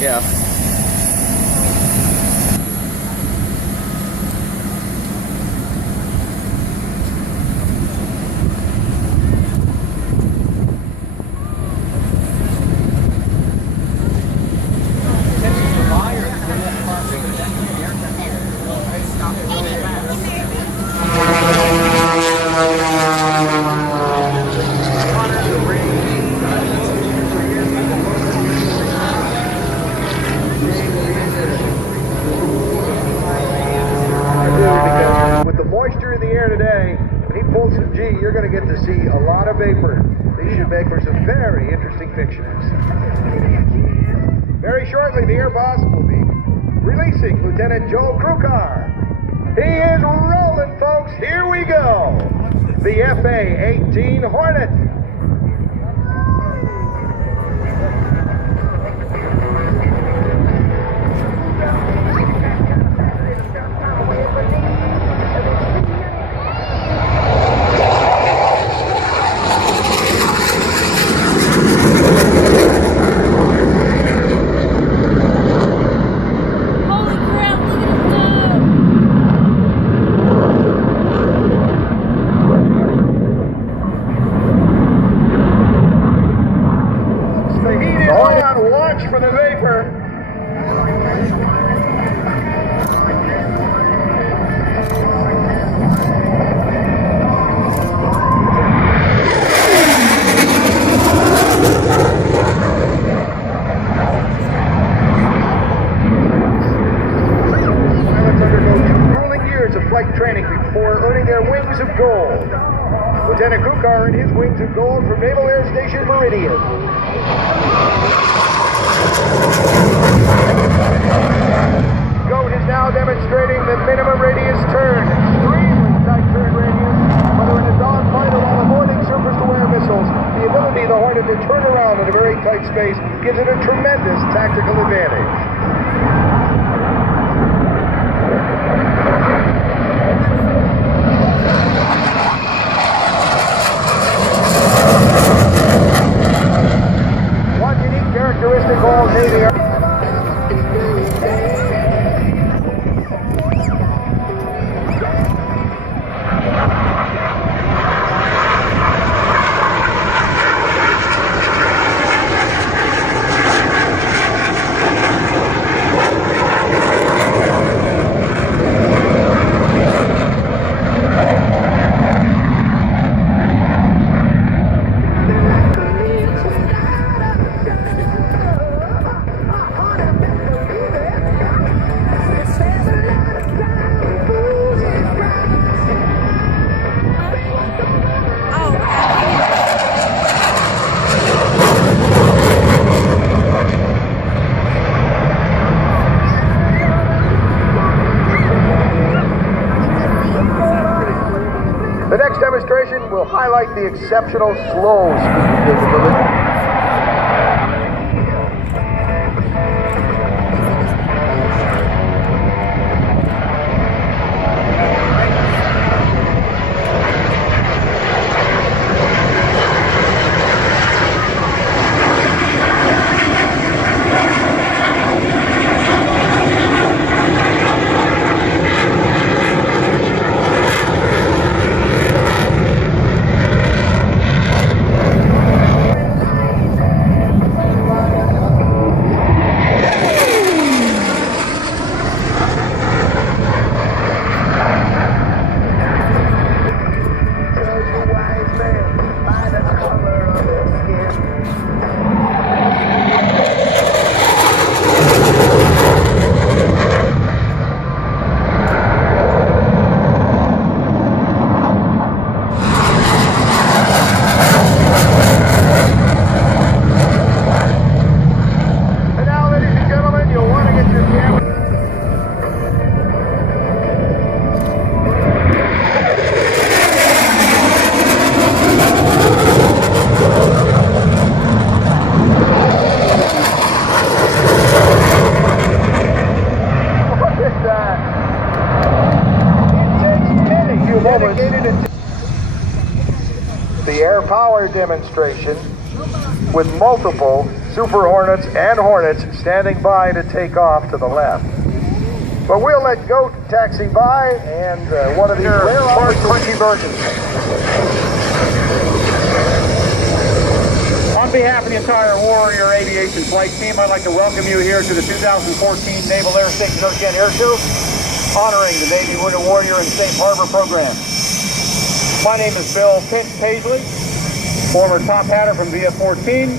Yeah. You're going to get to see a lot of vapor. These should make for some very interesting pictures. Very shortly, the Air Boss will be releasing Lieutenant Joe Krukar. He is rolling, folks. Here we go. The FA-18 Hornet. For the vapor. Pilots undergo 2 grueling years of flight training before earning their wings of gold. Lieutenant Krukar earned his wings of gold from Naval Air Station Meridian. GOAT is now demonstrating the minimum radius turn, extremely tight turn radius, whether in a dogfight or while avoiding surface-to-air missiles. The ability of the Hornet to turn around in a very tight space gives it a tremendous tactical advantage. Characteristic all Navy. The next demonstration will highlight the exceptional slow speed capability. completed the air power demonstration with multiple Super Hornets and Hornets standing by to take off to the left. But we'll let GOAT taxi by and one of these rare crunchy burgers. On behalf of the entire Warrior Aviation flight team, I'd like to welcome you here to the 2014 Naval Air Station Oceana Airshow, honoring the Navy Wounded Warrior and Safe Harbor program. My name is Bill Paisley, former top hatter from VF-14,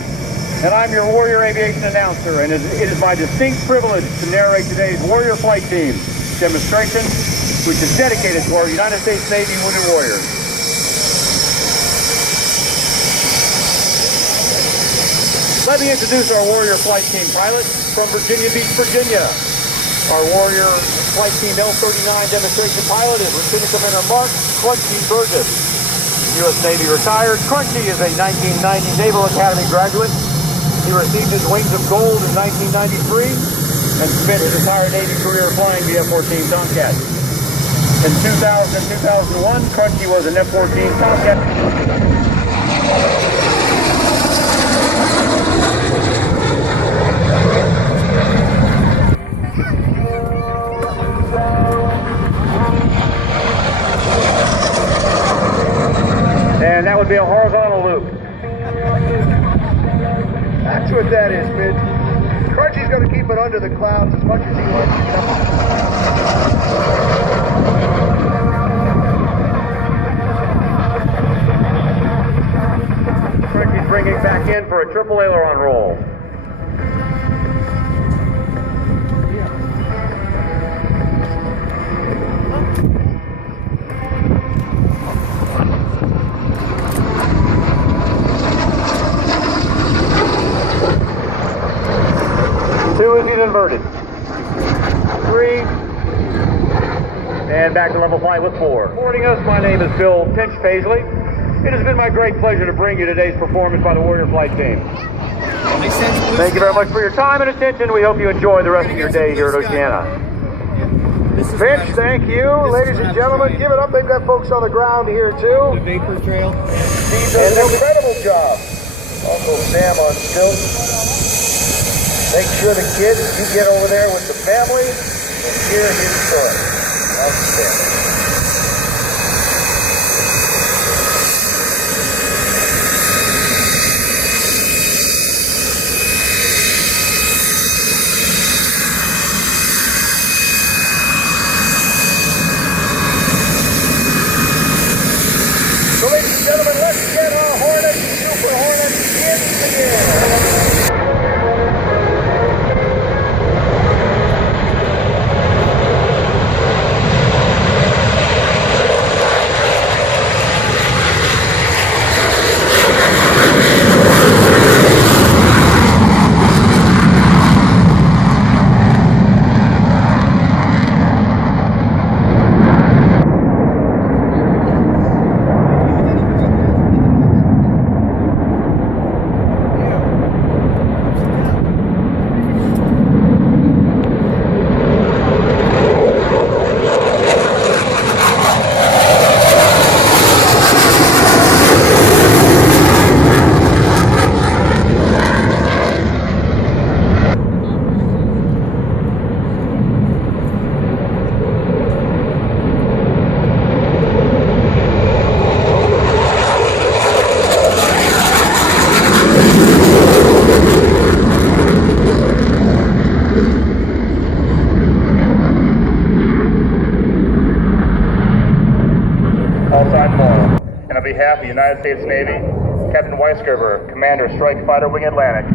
and I'm your Warrior Aviation announcer, and it is my distinct privilege to narrate today's Warrior Flight Team demonstration, which is dedicated to our United States Navy Wounded Warriors. Let me introduce our Warrior Flight Team pilot from Virginia Beach, Virginia. Our Warrior Flight Team L-39 demonstration pilot is Lieutenant Commander Mark Crunchy Burgess. U.S. Navy retired. Crunchy is a 1990 Naval Academy graduate. He received his Wings of Gold in 1993 and spent his entire Navy career flying the F-14 Tomcat. In 2000 and 2001, Crunchy was an F-14 Tomcat. And that would be a horizontal loop. That's what that is, Mitch. Crunchy's going to keep it under the clouds as much as he wants. Crunchy's bringing back in for a triple aileron roll. Two is inverted. Three. And back to level flight with four. Boarding us, my name is Bill Paisley. It has been my great pleasure to bring you today's performance by the Warrior Flight Team. Thank you very much for your time and attention. We hope you enjoy the rest of your day here at Oceana. Finch, thank you. Ladies and gentlemen, give it up. They've got folks on the ground here, too. The vapor trail. He does an incredible job. Uncle Sam on stilts. Make sure the kids, you get over there with the family and hear his story. Outstanding. So ladies and gentlemen, let's get our Hornets, Super Hornets, in the air. And on behalf of the United States Navy, Captain Weisgerber, Commander, Strike Fighter Wing Atlantic.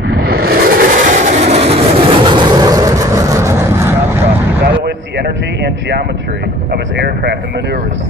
Evaluates the energy and geometry of his aircraft and maneuvers.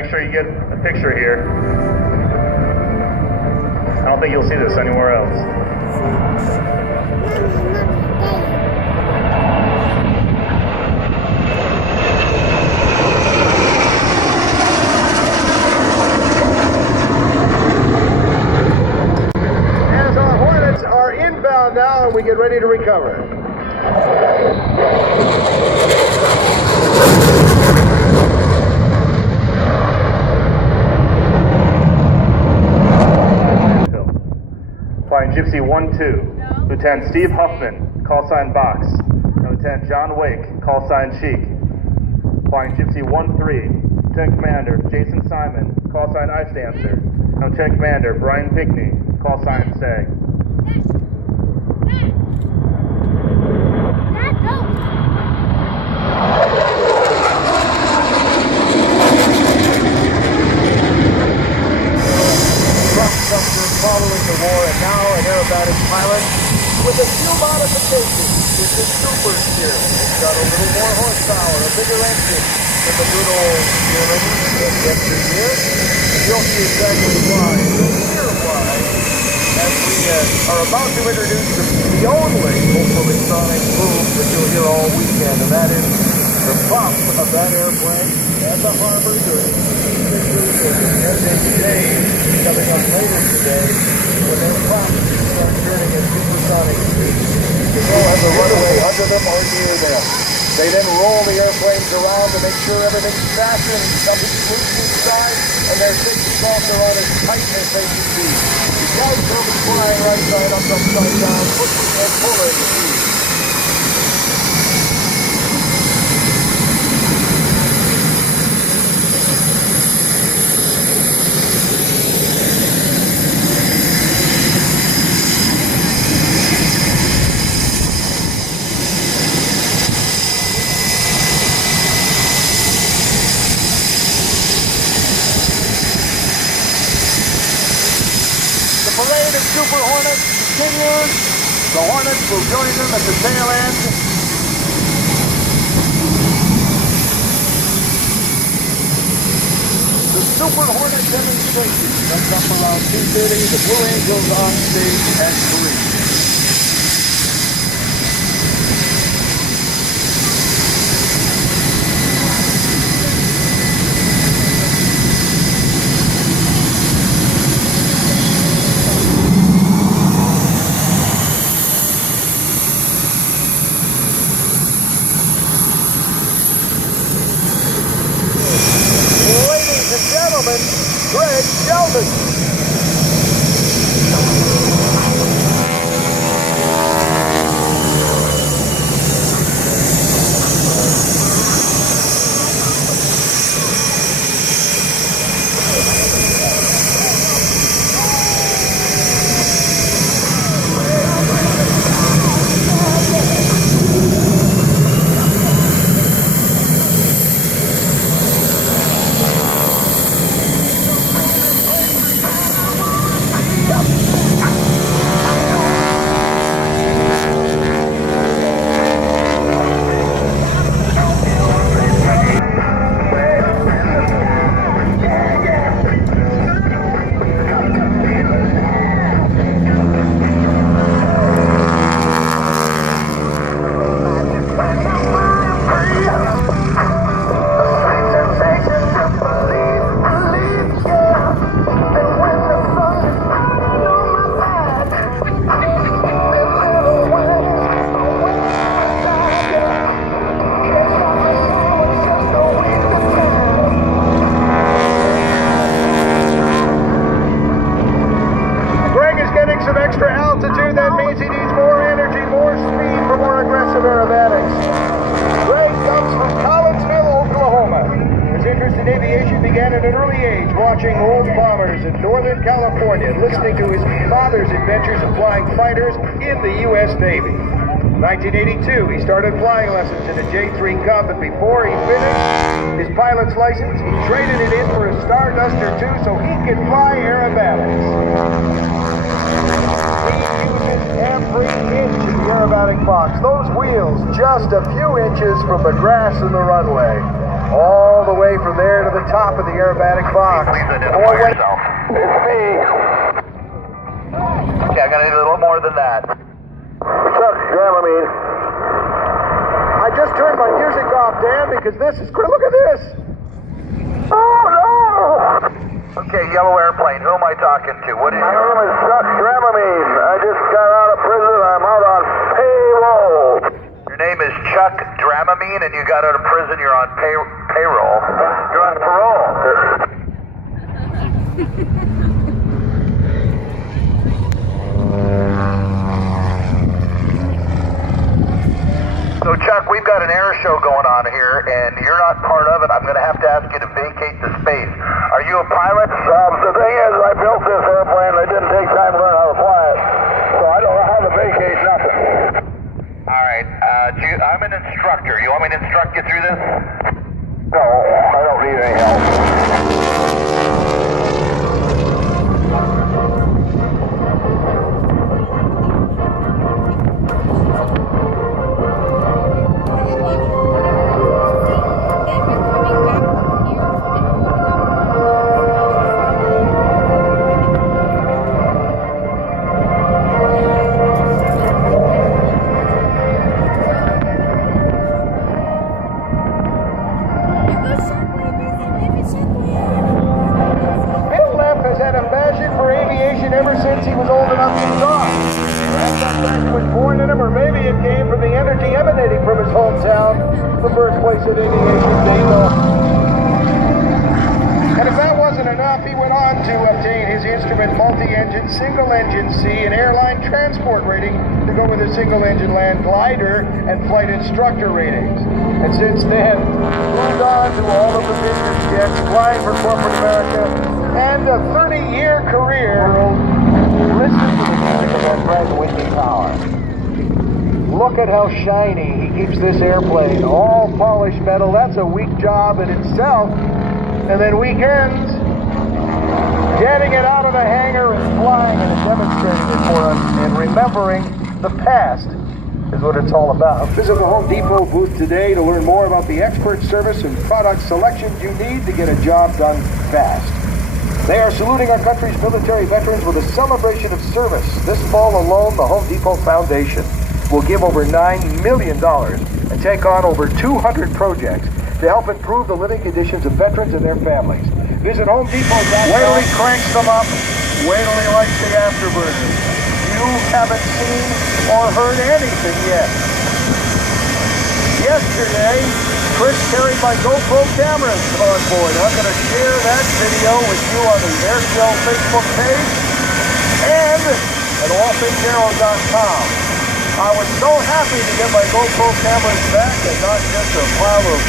make sure you get a picture here. I don't think you'll see this anywhere else. As our Hornets are inbound now and we get ready to recover. Flying Gypsy 1-2, Lieutenant Steve Huffman, call sign Box, and Lieutenant John Wake, call sign Cheek. Flying Gypsy 1-3, Lieutenant Commander Jason Simon, call sign Ice Dancer, and Lieutenant Commander Brian Pinkney, call sign Stag. Following the war, and now an aerobatic pilot with a few modifications. It's a super steer. It's got a little more horsepower, a bigger engine than the good old steering that gets in here. And you'll see exactly why. You'll hear why as we are about to introduce the only, hopefully, sonic move that you'll hear all weekend, and that is the pop of that airplane at the harbor during coming up later today when their props start turning at supersonic speed. The Naval has a runway under them or near them. They then roll the airplanes around to make sure everything's fastened, nothing's loose inside, and their safety belts are on as tight as they can be. The guys will be flying right side up, upside down, pushing and pulling. The parade of Super Hornets continues. The Hornets will join them at the tail end. The Super Hornet demonstration comes up around 2:30. The Blue Angels on stage at 3. Greg Sheldon. Watching old bombers in Northern California, listening to his father's adventures of flying fighters in the U.S. Navy. In 1982, he started flying lessons in a J-3 Cub, and before he finished his pilot's license, he traded it in for a Starduster 2 so he could fly aerobatics. He uses every inch of the aerobatic box. Those wheels just a few inches from the grass and the runway. all the way from there to the top of the aerobatic box. Please identify yourself. It's me. Okay, I'm gonna need a little more than that. Chuck Dramamine. I just turned my music off, Dan, because this is great. Look at this. Oh, no. Okay, yellow airplane, who am I talking to? What is My your... name is Chuck Dramamine. I just got out of prison. I'm out on payroll. Your name is Chuck Dramamine, and you got out of prison, you're on payroll. You're on parole. So, Chuck, we've got an air show going on here, and you're not part of it. I'm going to have to ask you to vacate the space. Are you a pilot? The thing is, I built this airplane. I didn't take time to learn how to fly it. So I don't know how to vacate nothing. All right. I'm an instructor. You want me to instruct you through this? No, I don't need any help. Ever since he was old enough to talk. Perhaps that passion was born in him, or maybe it came from the energy emanating from his hometown, the birthplace of aviation, Naval. And if that wasn't enough, he went on to obtain his instrument multi-engine, single-engine C and airline transport rating to go with a single-engine land glider and flight instructor ratings. And since then, moved on to all of the business jets, flying for corporate America, and a 30-year career. Listen to the music of that bright windy power. Look at how shiny he keeps this airplane. All polished metal. That's a weak job in itself. And then weekends, getting it out of the hangar and flying it and demonstrating it for us and remembering the past is what it's all about. Visit the Home Depot booth today to learn more about the expert service and product selections you need to get a job done fast. They are saluting our country's military veterans with a celebration of service. This fall alone, the Home Depot Foundation will give over $9 million and take on over 200 projects to help improve the living conditions of veterans and their families. Visit HomeDepot.com. Wait till he cranks them up. Wait till he lights the afterburners. You haven't seen or heard anything yet. Yesterday, Chris carried my GoPro cameras on board. I'm going to share that video with you on the Airshow Facebook page and at allthingsaero.com. I was so happy to get my GoPro cameras back and not just a pile of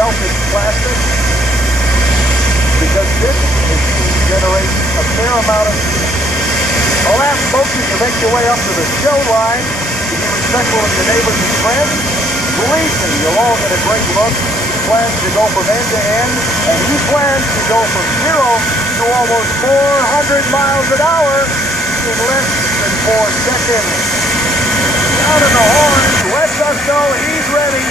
melted plastic, because this machine generates a fair amount of heat. I'll ask folks to make your way up to the show line to be respectful of your neighbors and friends. Believe me, you'll all get a great look. He plans to go from end to end, and he plans to go from 0 to almost 400 miles an hour in less than 4 seconds. Down in the horn, lets us know he's ready.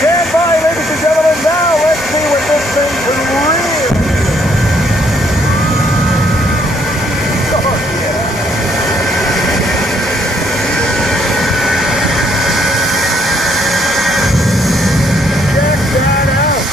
Stand by, ladies and gentlemen. Now let's see what this thing can really do. Oh, yeah. Check that out.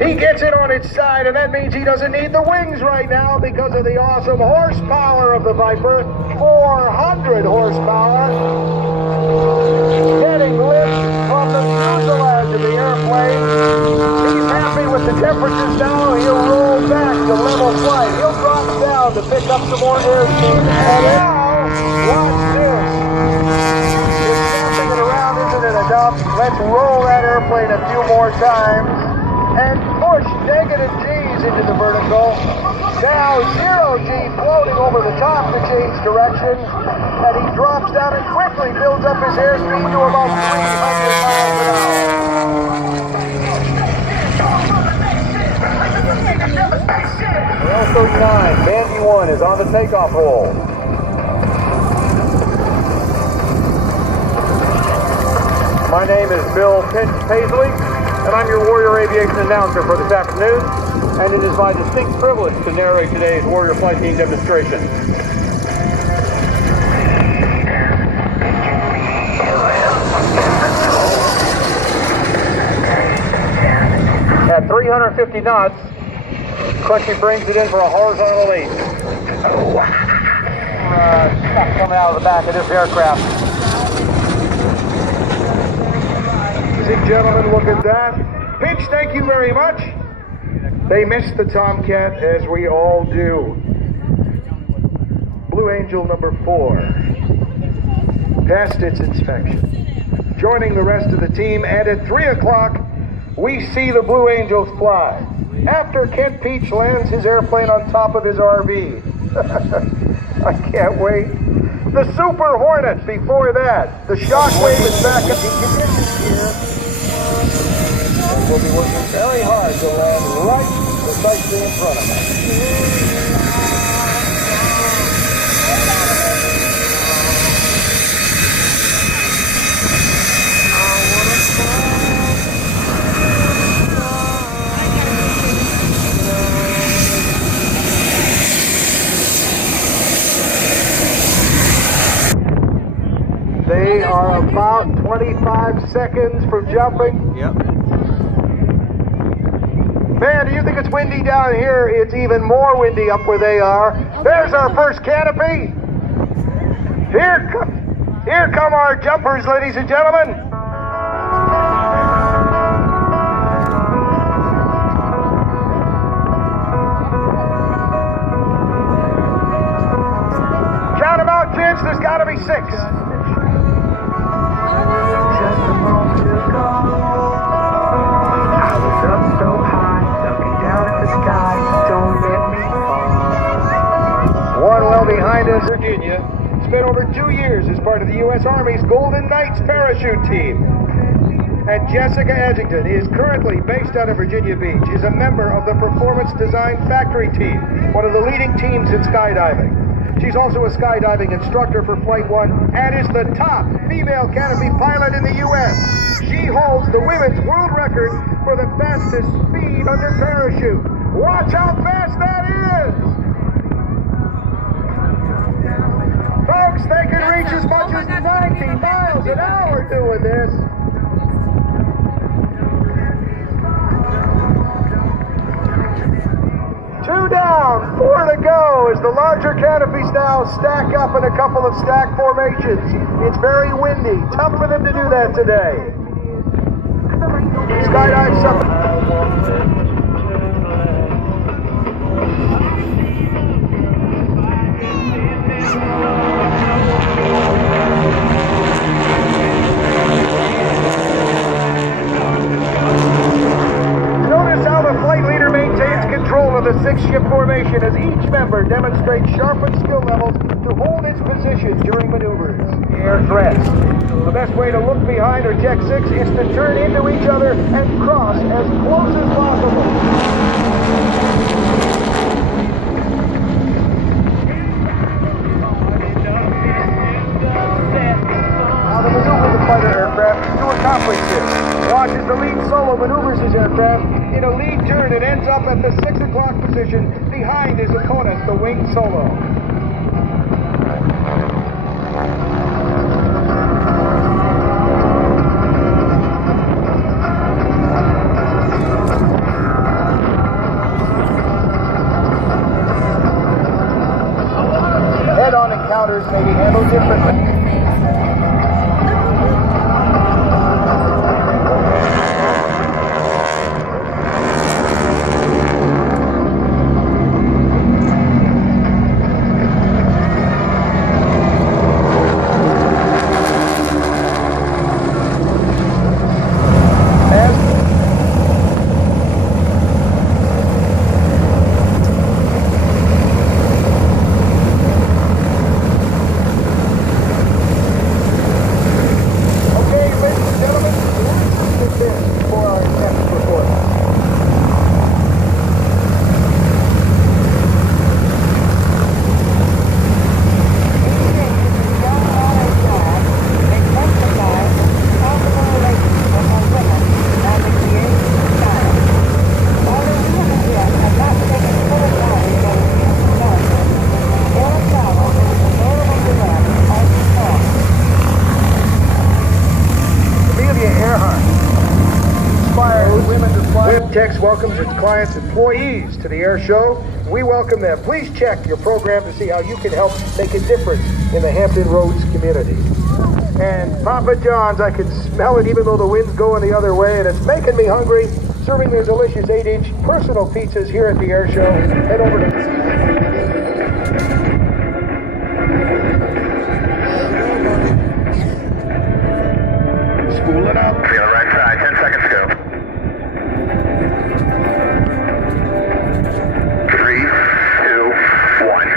He gets it on its side, and that means he doesn't need the wings right now because of the awesome horsepower of the Viper. 400 horsepower. Getting lift from the fuselage of the airplane. He's happy with the temperatures now. He'll roll back to level flight. He'll drop down to pick up some more airspeed. And now, watch this. It's snapping it around, isn't it enough? Let's roll that airplane a few more times and push negative G's into the vertical. Now 0 G floating over the top to change direction. And he drops down and quickly builds up his airspeed to about 300 miles an hour. L-39, Bandy 1 is on the takeoff roll. My name is Bill Paisley, and I'm your Warrior Aviation announcer for this afternoon, and it is my distinct privilege to narrate today's Warrior Flight Team demonstration. At 350 knots, Crunchy brings it in for a horizontal leap. Stuff coming out of the back of this aircraft. Ladies and gentlemen, look at that. Pitch, thank you very much. They missed the Tomcat, as we all do. Blue Angel number 4 passed its inspection, joining the rest of the team, and at 3 o'clock, we see the Blue Angels fly. After Kent Peach lands his airplane on top of his RV. I can't wait. The Super Hornet before that. The Shockwave is back in conditions here. And we'll be working very hard to land right precisely in front of us. They are about 25 seconds from jumping. Yep. Man, do you think it's windy down here? It's even more windy up where they are. There's our first canopy. Here come our jumpers, ladies and gentlemen. Count them out, kids. There's got to be 6. One well behind us, Virginia. Spent over 2 years as part of the U.S. Army's Golden Knights parachute team. And Jessica Edgington is currently based out of Virginia Beach, is a member of the Performance Design Factory team, one of the leading teams in skydiving. She's also a skydiving instructor for Flight 1 and is the top female canopy pilot in the U.S. She holds the women's world record for the fastest speed under parachute. Watch how fast that is! Folks, they can reach as much as 90 miles an hour doing this. Two down, 4 to go as the larger canopies now stack up in a couple of stack formations. It's very windy. Tough for them to do that today. Skydive something. Notice how the flight leader maintains control of the 6-ship formation as each member demonstrates sharpened skill levels to hold its position during maneuvers. Air threats. The best way to look behind or check 6 is to turn into each other and cross as close as possible. Now the maneuver of the fighter aircraft to accomplish this. Watch as the lead solo maneuvers his aircraft in a lead turn and ends up at the 6 o'clock position behind his opponent, the wing solo. may be handled differently. Tex welcomes its clients' employees to the air show. We welcome them. Please check your program to see how you can help make a difference in the Hampton Roads community. And Papa John's, I can smell it even though the wind's going the other way, and it's making me hungry. Serving their delicious 8-inch personal pizzas here at the air show. Head over to... Spool it up. Be on the right side, 10 seconds to go. 3, 2, 1.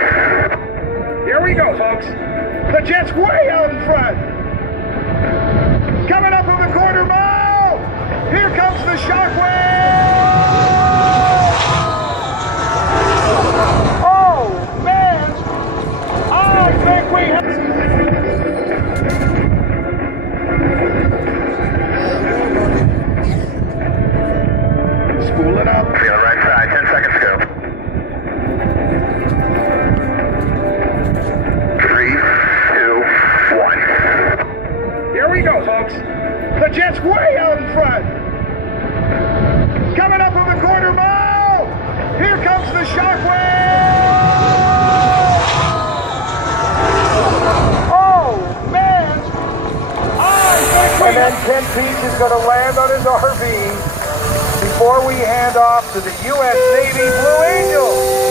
Here we go, folks. The jet's way out in front. Coming up from the quarter mile. Here comes the shockwave. Oh, man. I think we have... Spool it up. Be on the right side, 10 seconds to go. 3, 2, 1. Here we go, folks. The jet's way out in front. Coming up from the quarter mile. Here comes the shockwave. Oh, man. And then Ken Peach is going to land on his RV before we hand off to the U.S. Navy Blue Angels.